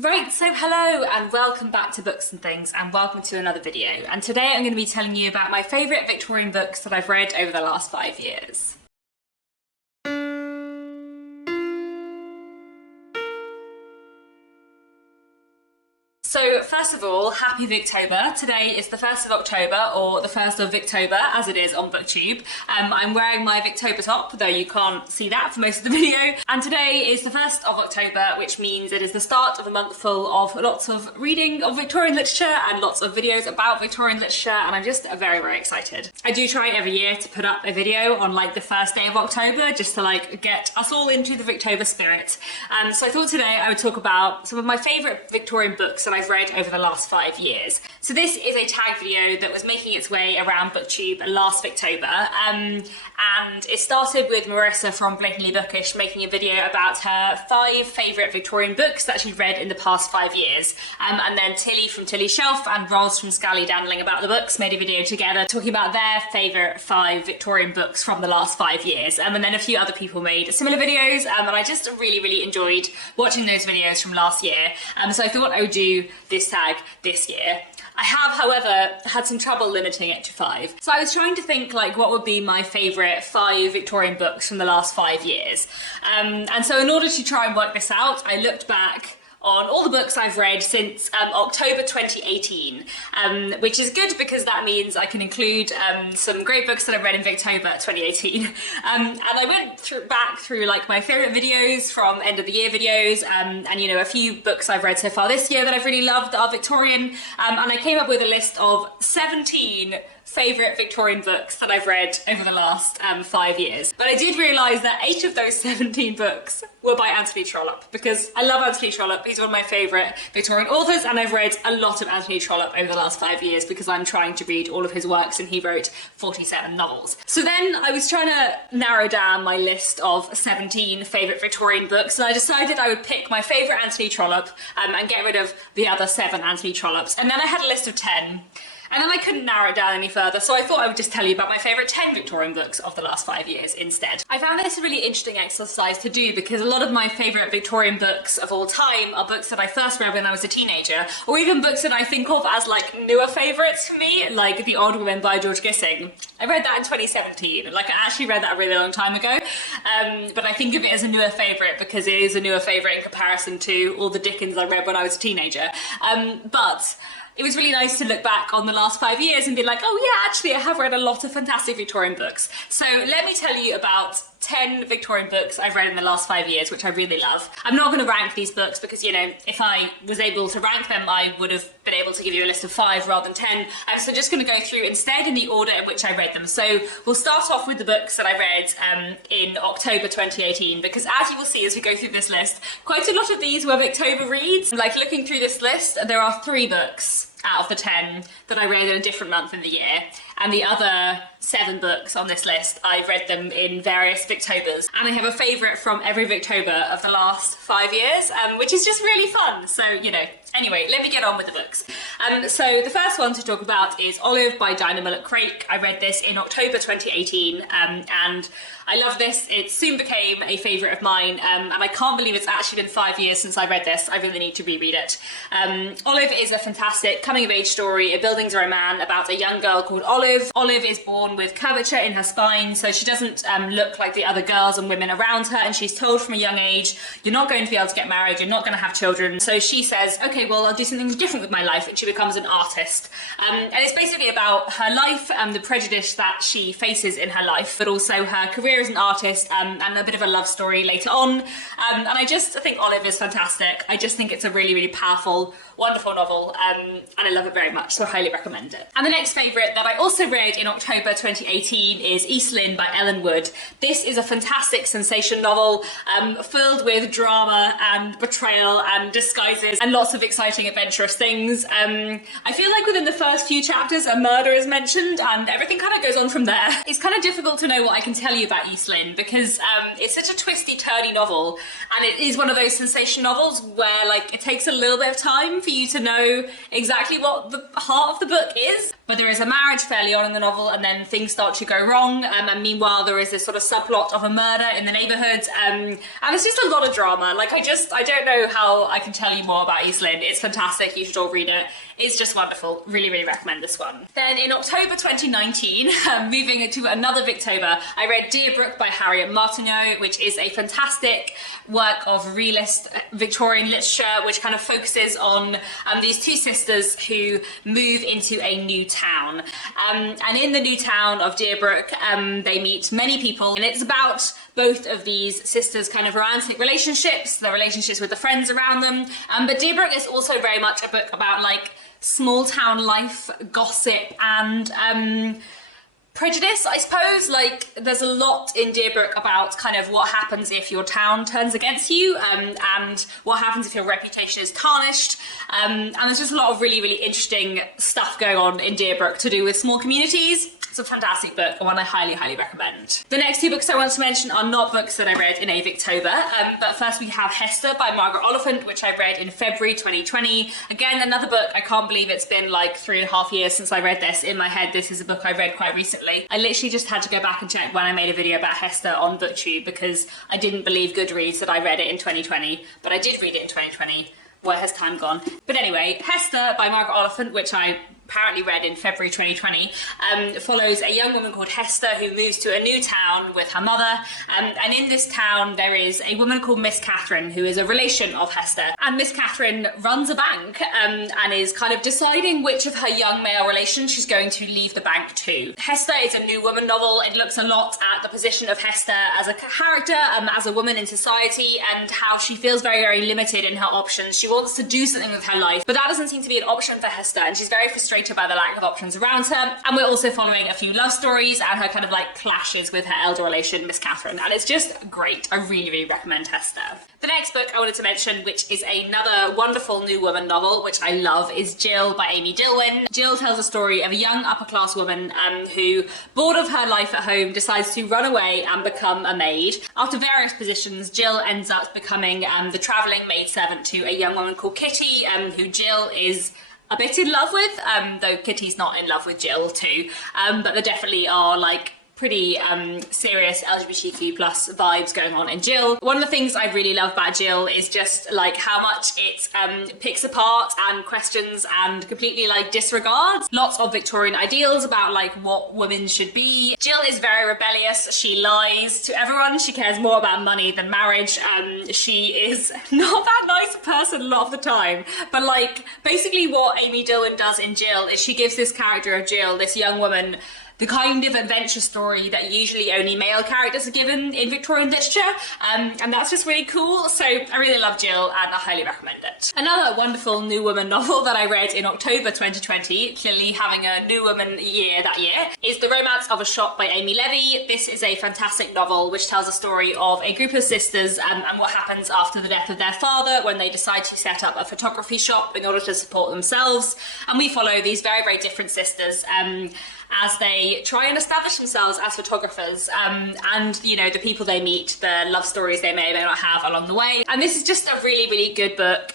Right, so hello and welcome back to Books and Things, and welcome to another video. And today I'm going to be telling you about my favourite Victorian books that I've read over the last 5 years. So first of all, happy Victober. Today is the 1st of October, or the 1st of Victober as it is on BookTube. I'm wearing my Victober top, though you can't see that for most of the video. And today is the 1st of October, which means it is the start of a month full of lots of reading of Victorian literature and lots of videos about Victorian literature, and I'm just very, very excited. I do try every year to put up a video on like the first day of October, just to like get us all into the Victober spirit. So I thought today I would talk about some of my favourite Victorian books that I've read over the last 5 years. So this is a tag video that was making its way around BookTube last Victober, and it started with Marissa from Blatantly Bookish making a video about her 5 favourite Victorian books that she'd read in the past 5 years, and then Tilly from Tilly's Shelf and Roz from Scally Dandling About the Books made a video together talking about their favourite 5 Victorian books from the last 5 years, and then a few other people made similar videos, and I just really enjoyed watching those videos from last year, so I thought I would do this tag this year. I have, however, had some trouble limiting it to 5. So I was trying to think like what would be my favourite 5 Victorian books from the last 5 years. And so in order to try and work this out, I looked back on all the books I've read since October 2018, which is good because that means I can include some great books that I've read in Victober 2018. And I went back through like my favourite videos from end of the year videos, and you know, a few books I've read so far this year that I've really loved that are Victorian, and I came up with a list of 17 favourite Victorian books that I've read over the last 5 years. But I did realise that 8 of those 17 books were by Anthony Trollope, because I love Anthony Trollope. He's one of my favourite Victorian authors, and I've read a lot of Anthony Trollope over the last 5 years because I'm trying to read all of his works, and he wrote 47 novels. So then I was trying to narrow down my list of 17 favourite Victorian books, and I decided I would pick my favourite Anthony Trollope and get rid of the other 7 Anthony Trollopes. And then I had a list of 10. And then I couldn't narrow it down any further, so I thought I would just tell you about my favourite 10 Victorian books of the last 5 years instead. I found this a really interesting exercise to do because a lot of my favourite Victorian books of all time are books that I first read when I was a teenager, or even books that I think of as like newer favourites for me, like The Old Woman by George Gissing. I read that in 2017, like I actually read that a really long time ago, but I think of it as a newer favourite because it is a newer favourite in comparison to all the Dickens I read when I was a teenager. But it was really nice to look back on the last 5 years and be like, oh yeah, actually I have read a lot of fantastic Victorian books. So let me tell you about 10 Victorian books I've read in the last 5 years, which I really love. I'm not going to rank these books because, you know, if I was able to rank them, I would have been able to give you a list of 5 rather than 10. So I'm just going to go through instead in the order in which I read them. So we'll start off with the books that I read in October 2018, because as you will see as we go through this list, quite a lot of these were Victober reads. Like looking through this list, there are 3 books out of the 10 that I read in a different month in the year, and the other 7 books on this list I've read them in various Victobers, and I have a favourite from every Victober of the last 5 years, which is just really fun. So, you know, anyway, let me get on with the books. So the first one to talk about is Olive by Dinah Mullet-Craik. I read this in October 2018, and I love this. It soon became a favourite of mine, and I can't believe it's actually been 5 years since I read this. I really need to reread it. Olive is a fantastic coming-of-age story, A Building to a Man, about a young girl called Olive. Olive is born with curvature in her spine, so she doesn't look like the other girls and women around her, and she's told from a young age, you're not going to be able to get married, you're not going to have children. So she says, okay, well, I'll do something different with my life, and she becomes an artist. And it's basically about her life and the prejudice that she faces in her life, but also her career as an artist, and a bit of a love story later on. And I just think Olive is fantastic. I just think it's a really powerful, wonderful novel, and I love it very much, so I highly recommend it. And the next favourite that I also read in October 2018 is Eastland by Ellen Wood. This is a fantastic sensation novel, filled with drama and betrayal and disguises and lots of exciting adventurous things. I feel like within the first few chapters a murder is mentioned and everything kind of goes on from there. It's kind of difficult to know what I can tell you about Eastland because it's such a twisty turny novel, and it is one of those sensation novels where like it takes a little bit of time for you to know exactly what the heart of the book is. But there is a marriage fairly on in the novel, and then things start to go wrong. And meanwhile, there is this sort of subplot of a murder in the neighbourhood. And it's just a lot of drama. Like, I don't know how I can tell you more about Eastland. It's fantastic. You should all read it. It's just wonderful. Really, really recommend this one. Then in October 2019, moving into another Victober, I read Dear Brooke by Harriet Martineau, which is a fantastic work of realist Victorian literature, which kind of focuses on these two sisters who move into a new town. And in the new town of Dear Brooke, they meet many people, and it's about both of these sisters' kind of romantic relationships, their relationships with the friends around them. But Dear Brooke is also very much a book about like small town life, gossip, and prejudice, I suppose. Like, there's a lot in Dear Brooke about kind of what happens if your town turns against you, and what happens if your reputation is tarnished. And there's just a lot of really, really interesting stuff going on in Dear Brooke to do with small communities. It's a fantastic book, and one I highly, highly recommend. The next two books I want to mention are not books that I read in a Victober, but first we have Hester by Margaret Oliphant, which I read in February 2020. Again, another book, I can't believe it's been like 3.5 years since I read this. In my head, this is a book I read quite recently. I literally just had to go back and check when I made a video about Hester on BookTube, because I didn't believe Goodreads that I read it in 2020, but I did read it in 2020. Where has time gone? But anyway, Hester by Margaret Oliphant, which I apparently read in February 2020, follows a young woman called Hester who moves to a new town with her mother. And in this town, there is a woman called Miss Catherine, who is a relation of Hester. And Miss Catherine runs a bank and is kind of deciding which of her young male relations she's going to leave the bank to. Hester is a new woman novel. It looks a lot at the position of Hester as a character, as a woman in society, and how she feels very, very limited in her options. She wants to do something with her life, but that doesn't seem to be an option for Hester, and she's very frustrated by the lack of options around her. And we're also following a few love stories and her kind of like clashes with her elder relation, Miss Catherine, and it's just great. I really, really recommend Hester. The next book I wanted to mention, which is another wonderful new woman novel, which I love, is Jill by Amy Dilwyn. Jill tells a story of a young upper-class woman who, bored of her life at home, decides to run away and become a maid. After various positions, Jill ends up becoming the travelling maidservant to a young woman called Kitty, who Jill is a bit in love with, though Kitty's not in love with Jill too, but there definitely are like pretty serious LGBTQ plus vibes going on in Jill. One of the things I really love about Jill is just like how much it picks apart and questions and completely like disregards lots of Victorian ideals about like what women should be. Jill is very rebellious. She lies to everyone. She cares more about money than marriage. She is not that nice a person a lot of the time, but like basically what Amy Dilwyn does in Jill is she gives this character of Jill, this young woman, the kind of adventure story that usually only male characters are given in Victorian literature, and that's just really cool. So I really love Jill, and I highly recommend it. Another wonderful new woman novel that I read in October 2020, clearly having a new woman year that year, is The Romance of a Shop by Amy Levy. This is a fantastic novel which tells a story of a group of sisters and what happens after the death of their father when they decide to set up a photography shop in order to support themselves. And we follow these very, very different sisters as they try and establish themselves as photographers, and you know, the people they meet, the love stories they may or may not have along the way. And this is just a really, really good book,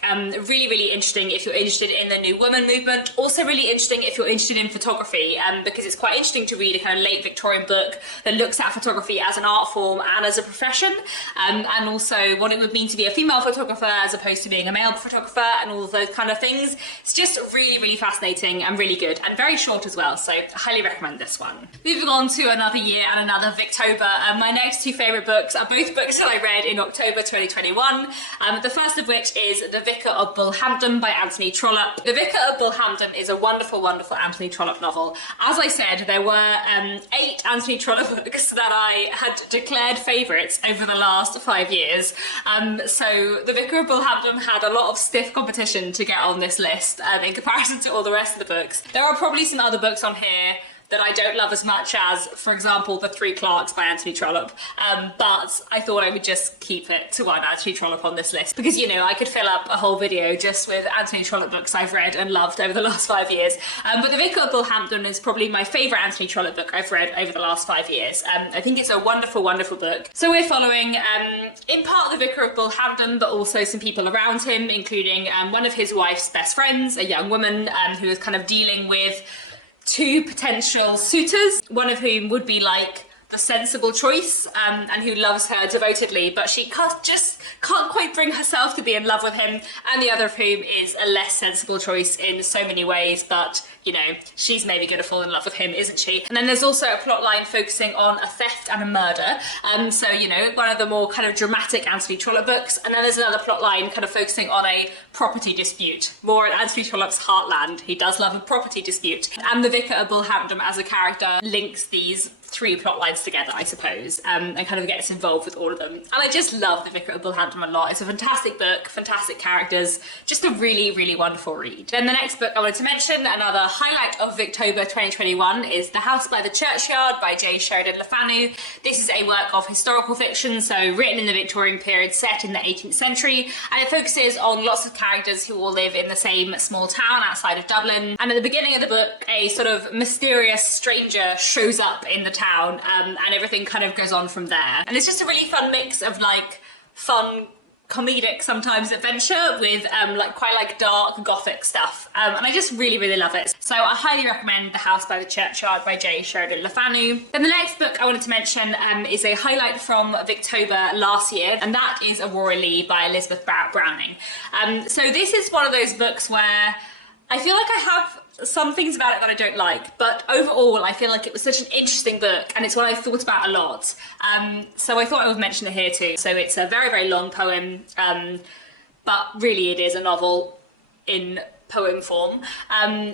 really, really interesting if you're interested in the new woman movement, also really interesting if you're interested in photography, because it's quite interesting to read a kind of late Victorian book that looks at photography as an art form and as a profession, and also what it would mean to be a female photographer as opposed to being a male photographer and all of those kind of things. It's just really, really fascinating and really good, and very short as well, so I highly recommend this one. Moving on to another year and another Victober, my next two favourite books are both books that I read in October 2021, the first of which is The Vicar of Bullhampton by Anthony Trollope. The Vicar of Bullhampton is a wonderful, wonderful Anthony Trollope novel. As I said, there were 8 Anthony Trollope books that I had declared favourites over the last 5 years, so The Vicar of Bullhampton had a lot of stiff competition to get on this list in comparison to all the rest of the books. There are probably some other books on here that I don't love as much as, for example, The Three Clerks by Anthony Trollope, but I thought I would just keep it to one Anthony Trollope on this list, because, you know, I could fill up a whole video just with Anthony Trollope books I've read and loved over the last 5 years, but The Vicar of Bullhampton is probably my favourite Anthony Trollope book I've read over the last 5 years. I think it's a wonderful, wonderful book. So we're following, in part, The Vicar of Bullhampton, but also some people around him, including one of his wife's best friends, a young woman who is kind of dealing with two potential suitors, one of whom would be like the sensible choice and who loves her devotedly, but she just can't quite bring herself to be in love with him, and the other of whom is a less sensible choice in so many ways, but you know, she's maybe going to fall in love with him, isn't she? And then there's also a plot line focusing on a theft and a murder. So, you know, one of the more kind of dramatic Anthony Trollope books. And then there's another plot line kind of focusing on a property dispute. More in Anthony Trollope's heartland. He does love a property dispute. And the Vicar of Bullhampton as a character links these three plot lines together, I suppose, and kind of gets involved with all of them. And I just love the Vicar of Bullhampton a lot. It's a fantastic book, fantastic characters, just a really, really wonderful read. Then the next book I wanted to mention, another highlight of Victober 2021, is The House by the Churchyard by J. Sheridan Le Fanu. This is a work of historical fiction, so written in the Victorian period, set in the 18th century, and it focuses on lots of characters who all live in the same small town outside of Dublin. And at the beginning of the book, a sort of mysterious stranger shows up in the town, and everything kind of goes on from there. And it's just a really fun mix of like fun, comedic sometimes adventure with like quite like dark gothic stuff, and I just really, really love it. So I highly recommend The House by the Churchyard by J. Sheridan Le Fanu. Then the next book I wanted to mention is a highlight from Victober last year, and that is Aurora Lee by Elizabeth Barrett Browning. So this is one of those books where I feel like I have some things about it that I don't like, but overall I feel like it was such an interesting book, and it's one I've thought about a lot. So I thought I would mention it here too. So it's a very, very long poem, but really it is a novel in poem form,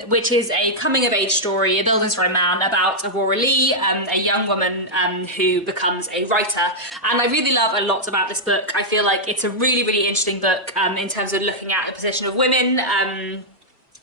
which is a coming-of-age story, a builder's roman about Aurora Lee, a young woman who becomes a writer. And I really love a lot about this book. I feel like it's a really, really interesting book in terms of looking at the position of women,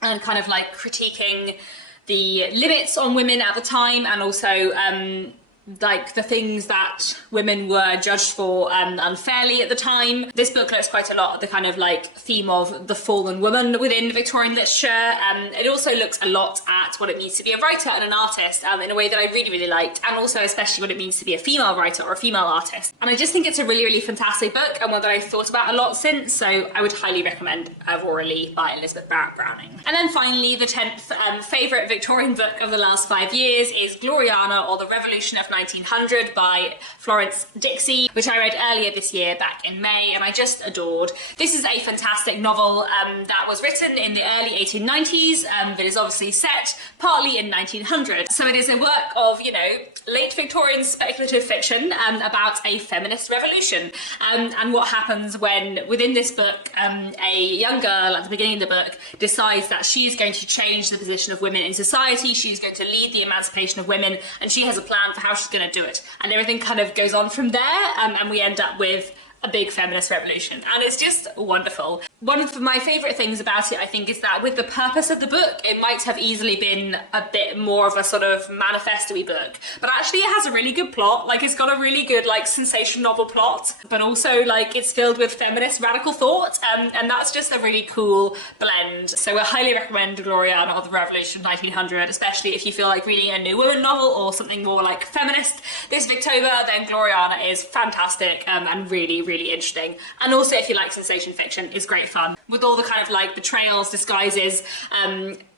and kind of like critiquing the limits on women at the time, and also like the things that women were judged for unfairly at the time. This book looks quite a lot at the kind of like theme of the fallen woman within Victorian literature. It also looks a lot at what it means to be a writer and an artist in a way that I really, really liked, and also especially what it means to be a female writer or a female artist. And I just think it's a really, really fantastic book, and one that I've thought about a lot since, so I would highly recommend Aurora Lee by Elizabeth Barrett Browning. And then finally, the 10th favourite Victorian book of the last 5 years is Gloriana, or The Revolution of 1900 by Florence Dixie, which I read earlier this year back in May, and I just adored. This is a fantastic novel that was written in the early 1890s, but is obviously set partly in 1900. So it is a work of, you know, late Victorian speculative fiction about a feminist revolution, and what happens when, within this book, a young girl at the beginning of the book decides that she's going to change the position of women in society, she's going to lead the emancipation of women, and she has a plan for how she's going to do it. And everything kind of goes on from there, and we end up with a big feminist revolution, and it's just wonderful. One of my favourite things about it, I think, is that with the purpose of the book, it might have easily been a bit more of a sort of manifesto-y book, but actually it has a really good plot. Like, it's got a really good, like, sensation novel plot, but also, like, it's filled with feminist radical thought, and that's just a really cool blend. So I highly recommend Gloriana, or The Revolution of 1900, especially if you feel like reading a New Woman novel or something more, like, feminist this Victober. Then Gloriana is fantastic, and really, really interesting. And also, if you like sensation fiction, it's great fun, with all the kind of like betrayals, disguises,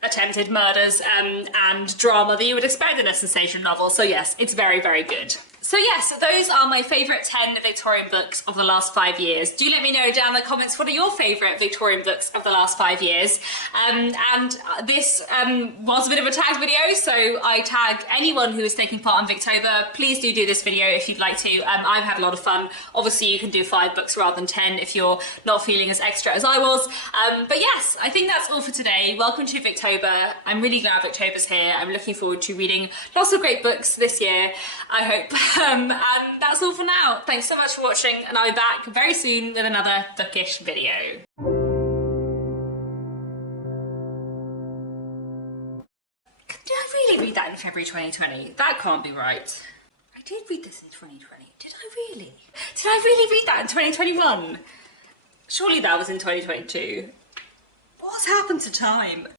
attempted murders, and drama that you would expect in a sensation novel. So yes, it's very, very good. So yes, those are my favourite 10 Victorian books of the last 5 years. Do let me know down in the comments, what are your favourite Victorian books of the last 5 years? And this was a bit of a tagged video, so I tag anyone who is taking part in Victober. Please do this video if you'd like to. I've had a lot of fun. Obviously you can do 5 books rather than 10 if you're not feeling as extra as I was. But yes, I think that's all for today. Welcome to Victober. I'm really glad Victober's here. I'm looking forward to reading lots of great books this year, I hope. And that's all for now. Thanks so much for watching, and I'll be back very soon with another bookish video. Did I really read that in February 2020? That can't be right. I did read this in 2020. Did I really? Did I really read that in 2021? Surely that was in 2022. What's happened to time?